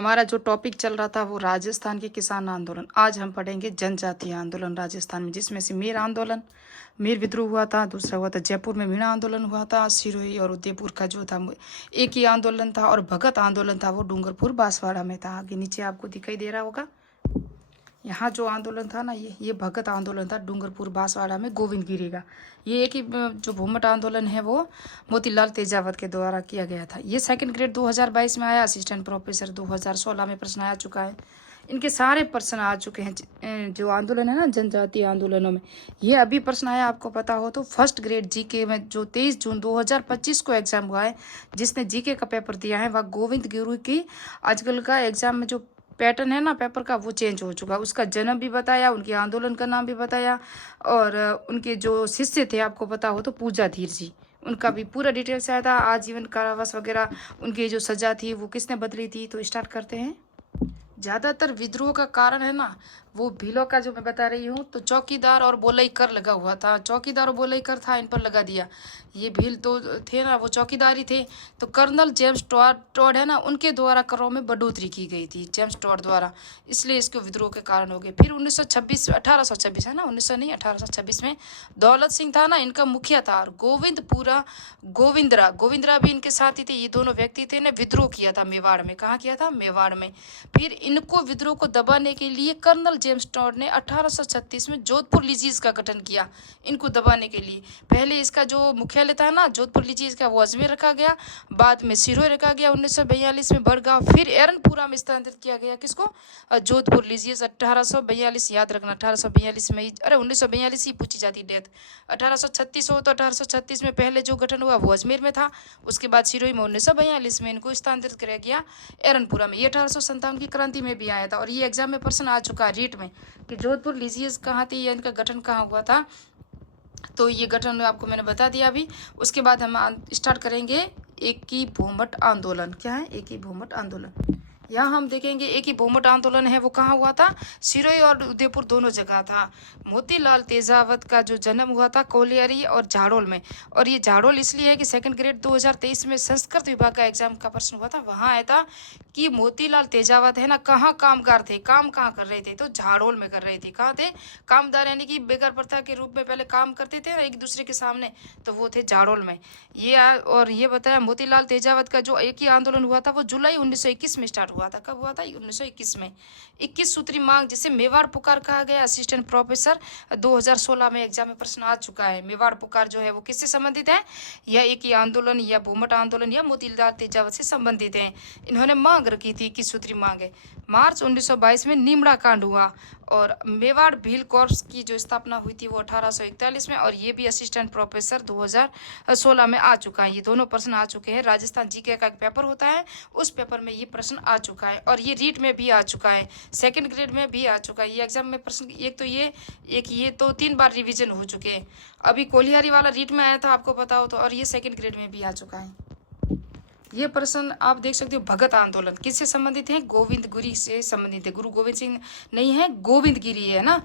हमारा जो टॉपिक चल रहा था वो राजस्थान के किसान आंदोलन। आज हम पढ़ेंगे जनजातीय आंदोलन राजस्थान में, जिसमें से मीर आंदोलन, मीर विद्रोह हुआ था। दूसरा हुआ था जयपुर में मीणा आंदोलन हुआ था। सिरोही और उदयपुर का जो था एक ही आंदोलन था। और भगत आंदोलन था वो डूंगरपुर बांसवाड़ा में था। आगे नीचे आपको दिखाई दे रहा होगा, यहाँ जो आंदोलन था ना, ये भगत आंदोलन था डूंगरपुर बांसवाड़ा में गोविंद गिरी का। ये एक ही जो भूमट आंदोलन है वो मोतीलाल तेजावत के द्वारा किया गया था। ये सेकंड ग्रेड 2022 में आया। असिस्टेंट प्रोफेसर 2016 में प्रश्न आ चुका है। इनके सारे प्रश्न आ चुके हैं। जो आंदोलन है ना जनजातीय आंदोलनों में, ये अभी प्रश्न आया, आपको पता हो तो फर्स्ट ग्रेड जीके में जो 23 जून 2025 को एग्जाम हुआ है, जिसने जीके का पेपर दिया है वह गोविंद गिरी की। आजकल का एग्जाम में जो पैटर्न है ना पेपर का, वो चेंज हो चुका। उसका जन्म भी बताया, उनके आंदोलन का नाम भी बताया, और उनके जो शिष्य थे आपको पता हो तो पूजा धीर जी, उनका भी पूरा डिटेल्स आया था। आजीवन कारावास वगैरह उनकी जो सजा थी वो किसने बदली थी। तो स्टार्ट करते हैं। ज़्यादातर विद्रोह का कारण है ना वो भीलों का जो मैं बता रही हूँ, तो चौकीदार और बोलई कर लगा हुआ था। चौकीदार और बोलई कर था, इन पर लगा दिया। ये भील तो थे ना, वो चौकीदार ही थे। तो कर्नल जेम्स टॉड है ना, उनके द्वारा करों में बढ़ोतरी की गई थी, जेम्स टॉड द्वारा, इसलिए इसको विद्रोह के कारण हो गए। फिर 1826 है ना, 1900 नहीं 1826 में दौलत सिंह था ना, इनका मुखिया था। और गोविंदरा भी इनके साथ ही थे। ये दोनों व्यक्ति थे ने विद्रोह किया था मेवाड़ में। कहाँ किया था? मेवाड़ में। फिर इनको विद्रोह को दबाने के लिए कर्नल जेम्स टॉड ने 1836 में जोधपुर लिजीज का गठन किया, इनको दबाने के लिए। पहले इसका जो मुख्यालय था ना जोधपुर लिजीज का, वो अजमेर रखा गया, बाद में सिरोही रखा गया 1942 में बड़गांव, फिर एरनपुरा में स्थानांतरित किया गया। किसको? जोधपुर लिजीज। 1842 याद रखना, 1842 में, अरे 1942 ही पूछी जाती डेट। 1836 हो तो 1836 में पहले जो गठन हुआ वो अजमेर में था। उसके बाद सिरोही में 1942 में इनको स्थानांतरित किया गया एरनपुरा में। ये 1857 की क्रांति में भी आया था। और ये एग्जाम में प्रश्न आ चुका है रीट में कि जोधपुर लिजियस कहाँ थी या इनका गठन कहाँ हुआ था। तो ये गठन आपको मैंने बता दिया अभी। उसके बाद हम स्टार्ट करेंगे एक ही भूमट आंदोलन। क्या है? एक ही भूमट आंदोलन। यहाँ हम देखेंगे एक ही भूमट आंदोलन है वो कहाँ हुआ था? सिरोही और उदयपुर दोनों जगह था। मोतीलाल तेजावत का जो जन्म हुआ था कोलियरी और झाड़ोल में। और ये झाड़ोल इसलिए है कि सेकंड ग्रेड 2023 में संस्कृत विभाग का एग्जाम का प्रश्न हुआ था। वहाँ आया था कि मोतीलाल तेजावत है ना कहाँ कामगार थे, काम कहाँ कर रहे थे? तो झाड़ोल में कर रहे थे। कहाँ थे? कामदार, यानी कि बेगर प्रथा के रूप में पहले काम करते थे ना एक दूसरे के सामने, तो वो थे झाड़ोल में। और ये बताया मोतीलाल तेजावत का जो एक ही आंदोलन हुआ था वो जुलाई 1921 में स्टार्ट हुआ था। कब हुआ था? 1921 में। 21 सूत्री मांग, जिसे मेवाड़ पुकार कहा गया। असिस्टेंट प्रोफेसर 2016 में एग्जाम में प्रश्न आ चुका है। मेवाड़ पुकार जो है वो किससे संबंधित है? यह एक ही आंदोलन या भूमट आंदोलन या मोतीलाल तेजावत से संबंधित है। इन्होंने मांग रखी थी, 21 सूत्री मांग है। मार्च 1922 में निमड़ा कांड हुआ। और मेवाड़ भील कॉर्प्स की जो स्थापना हुई थी वो 1841 में। और ये भी असिस्टेंट प्रोफेसर 2016 में आ चुका है। ये दोनों प्रश्न आ चुके हैं। राजस्थान जीके का एक पेपर होता है, उस पेपर में ये प्रश्न आ चुका है। और ये रीट में भी आ चुका है, सेकंड ग्रेड में भी आ चुका है। ये एग्जाम में प्रश्न ये तो 3 बार रिवीजन हो चुके हैं। अभी कोलिहारी वाला रीट में आया था, आपको पता हो तो, और ये सेकंड ग्रेड में भी आ चुका है। ये प्रश्न आप देख सकते हो। भगत आंदोलन किससे संबंधित है? गोविंद गिरी से संबंधित है। गुरु गोविंद सिंह नहीं है, गोविंद गिरी है ना।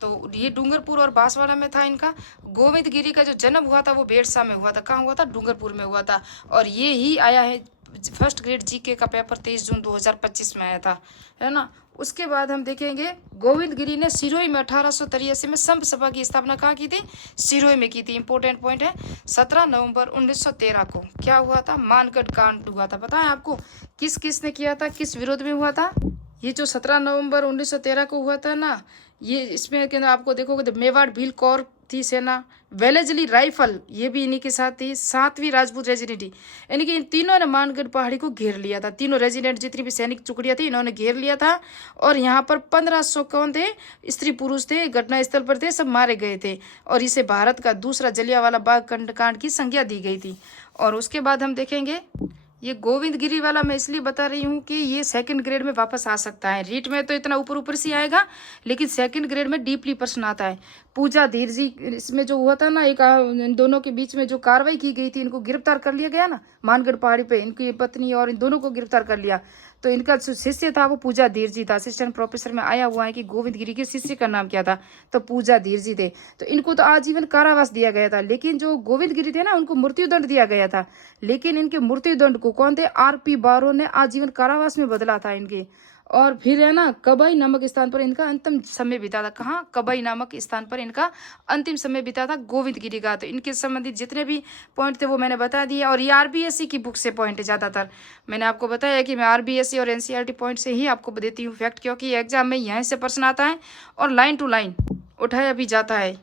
तो ये डूंगरपुर और बांसवाड़ा में था इनका। गोविंद गिरी का जो जन्म हुआ था वो बेड़सा में हुआ था। कहाँ हुआ था? डूंगरपुर में हुआ था। और ये ही आया है फर्स्ट ग्रेड जीके का पेपर 23 जून 2025 में आया था, है ना। उसके बाद हम देखेंगे गोविंद गिरी ने सिरोही में 1883 में संप सभा की स्थापना कहाँ की थी? सिरोही में की थी। इंपॉर्टेंट पॉइंट है। 17 नवंबर 1913 को क्या हुआ था? मानगढ़ कांड हुआ था। पता है आपको किस किस ने किया था, किस विरोध में हुआ था? ये जो 17 नवंबर 1913 को हुआ था ना, ये इसमें के आपको देखोगे तो मेवाड़ भील कौर थी सेना, वेलेजली राइफल ये भी इन्हीं के साथ थी, 7वीं राजपूत रेजिडेंट, यानी कि इन तीनों ने मानगढ़ पहाड़ी को घेर लिया था। तीनों रेजिडेंट जितनी भी सैनिक टुकड़ियां थी इन्होंने घेर लिया था। और यहाँ पर 1500 कौन थे? स्त्री पुरुष थे, घटनास्थल पर थे, सब मारे गए थे। और इसे भारत का दूसरा जलियांवाला बाग कांड की संज्ञा दी गई थी। और उसके बाद हम देखेंगे ये गोविंद गिरी वाला मैं इसलिए बता रही हूँ कि ये सेकंड ग्रेड में वापस आ सकता है। रीट में तो इतना ऊपर ऊपर से आएगा, लेकिन सेकंड ग्रेड में डीपली प्रश्न आता है। पूजा धीर जी, इसमें जो हुआ था ना एक इन दोनों के बीच में जो कार्रवाई की गई थी, इनको गिरफ्तार कर लिया गया ना मानगढ़ पहाड़ी पे, इनकी पत्नी और इन दोनों को गिरफ्तार कर लिया। तो इनका जो शिष्य था वो पूजा धीर जी था। असिस्टेंट प्रोफेसर में आया हुआ है कि गोविंद गिरी के शिष्य का नाम क्या था, तो पूजा धीर जी थे। तो इनको तो आजीवन कारावास दिया गया था, लेकिन जो गोविंद गिरी थे ना उनको मृत्युदंड दिया गया था। लेकिन इनके मृत्युदंड को कौन थे, RP बारो ने आजीवन कारावास में बदला था इनके। और फिर है ना कबई नामक स्थान पर इनका अंतिम समय बीता था। कहाँ, कबई नामक स्थान पर इनका अंतिम समय बीता था गोविंद गिरी का। तो इनके संबंधित जितने भी पॉइंट थे वो मैंने बता दिए। और ये RBSC की बुक से पॉइंट है ज़्यादातर। मैंने आपको बताया कि मैं RBSC और NCERT पॉइंट से ही आपको देती हूँ फैक्ट, क्योंकि एग्जाम में यहाँ से प्रश्न आता है और लाइन टू लाइन उठाया भी जाता है।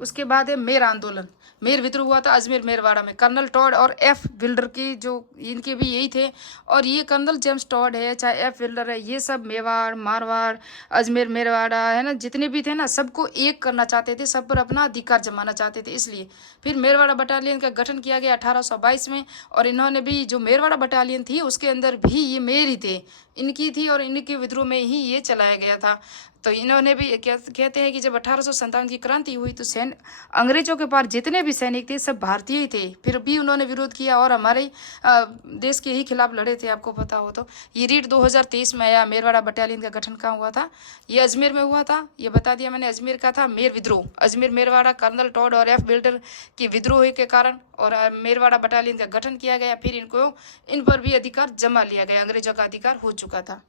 उसके बाद है मेर आंदोलन। मेर विद्रोह हुआ था अजमेर मेरवाड़ा में। कर्नल टॉड और F विल्डर की जो इनके भी यही थे। और ये कर्नल जेम्स टॉड है चाहे F विल्डर है, ये सब मेवाड़ मारवाड़ अजमेर मेरवाड़ा है ना, जितने भी थे ना सबको एक करना चाहते थे, सब पर अपना अधिकार जमाना चाहते थे। इसलिए फिर मेरवाड़ा बटालियन का गठन किया गया 1822 में। और इन्होंने भी जो मेरवाड़ा बटालियन थी उसके अंदर भी ये मेर ही थे, इनकी थी और इनके विद्रोह में ही ये चलाया गया था। तो इन्होंने भी कहते हैं कि जब 1857 की क्रांति हुई तो अंग्रेजों के पास जितने भी सैनिक थे सब भारतीय ही थे, फिर भी उन्होंने विरोध किया और हमारे देश के ही खिलाफ लड़े थे। आपको पता हो तो ये रीड 2023 में आया। मेरवाड़ा बटालियन का गठन कहाँ हुआ था, ये अजमेर में हुआ था। ये बता दिया मैंने, अजमेर का था मेर विद्रोह। अजमेर मेरवाड़ा कर्नल टॉड और F विल्डर की विद्रोह के कारण और मेरवाड़ा बटालियन का गठन किया गया। फिर इन पर भी अधिकार जमा लिया गया, अंग्रेजों का अधिकार हो चुका था।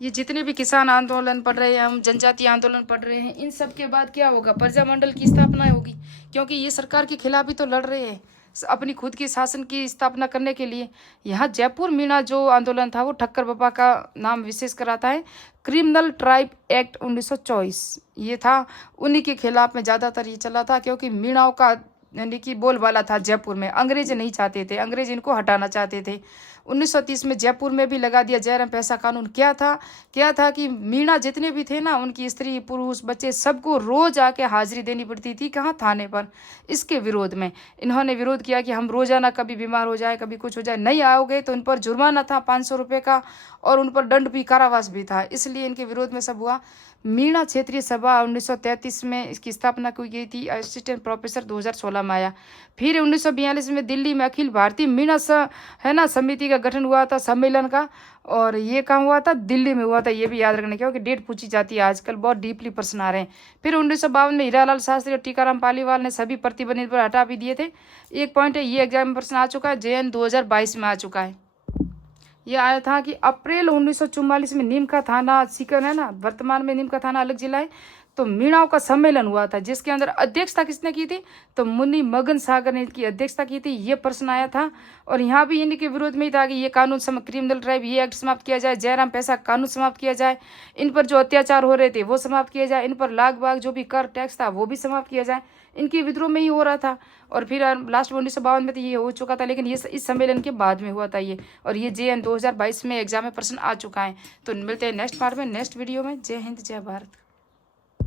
ये जितने भी किसान आंदोलन पढ़ रहे हैं, हम जनजातीय आंदोलन पढ़ रहे हैं, इन सब के बाद क्या होगा, प्रजामंडल की स्थापना होगी। क्योंकि ये सरकार के खिलाफ ही तो लड़ रहे हैं अपनी खुद की शासन की स्थापना करने के लिए। यहाँ जयपुर मीणा जो आंदोलन था वो ठक्कर बाबा का नाम विशेष कराता है। क्रिमिनल ट्राइब एक्ट 1924 ये था, उन्हीं के खिलाफ में ज़्यादातर ये चला था, क्योंकि मीणाओं का यानी कि बोलबाला था जयपुर में। अंग्रेज नहीं चाहते थे, अंग्रेज इनको हटाना चाहते थे। 1930 में जयपुर में भी लगा दिया जयराम पैसा कानून। क्या था कि मीणा जितने भी थे ना, उनकी स्त्री पुरुष बच्चे सबको रोज आके हाजिरी देनी पड़ती थी। कहाँ, थाने पर। इसके विरोध में इन्होंने विरोध किया कि हम रोजाना कभी बीमार हो जाए कभी कुछ हो जाए, नहीं आओगे तो उन पर जुर्माना था 500 रुपये का और उन पर दंड भी, कारावास भी था। इसलिए इनके विरोध में सब हुआ। मीणा क्षेत्रीय सभा 1933 में इसकी स्थापना की गई थी। असिस्टेंट प्रोफेसर 2016 में आया। फिर 1942 में दिल्ली में अखिल भारतीय मीणा है ना समिति का गठन हुआ था, सम्मेलन का। और ये कहाँ हुआ था, दिल्ली में हुआ था। ये भी याद रखना, क्योंकि डेट पूछी जाती है आजकल, बहुत डीपली प्रश्न आ रहे हैं। फिर 1952 में हीरालाल शास्त्री और टीकाराम पालीवाल ने सभी प्रतिबंधित पर हटा भी दिए थे। एक पॉइंट है, ये एग्जाम में प्रश्न आ चुका है, JN 2022 में आ चुका है। यह आया था कि अप्रैल 1944 में नीम का थाना सीकर है ना, वर्तमान में नीम का थाना अलग जिला है, तो मीणाओं का सम्मेलन हुआ था, जिसके अंदर अध्यक्षता किसने की थी, तो मुन्नी मगन सागर ने इसकी अध्यक्षता की थी। ये प्रश्न आया था। और यहाँ भी इनके विरोध में ही था कि ये कानून क्रिमिनल ट्राइब ये एक्ट समाप्त किया जाए, जयराम पैसा कानून समाप्त किया जाए, इन पर जो अत्याचार हो रहे थे वो समाप्त किया जाए, इन पर लाग बाग जो भी कर टैक्स था वो भी समाप्त किया जाए। इनके विद्रोह में ही हो रहा था। और फिर लास्ट 1952 में तो ये हो चुका था, लेकिन ये इस सम्मेलन के बाद में हुआ था ये। और ये JN 2022 में एग्जाम में प्रश्न आ चुका है। तो मिलते हैं नेक्स्ट पार्ट में, नेक्स्ट वीडियो में। जय हिंद, जय भारत।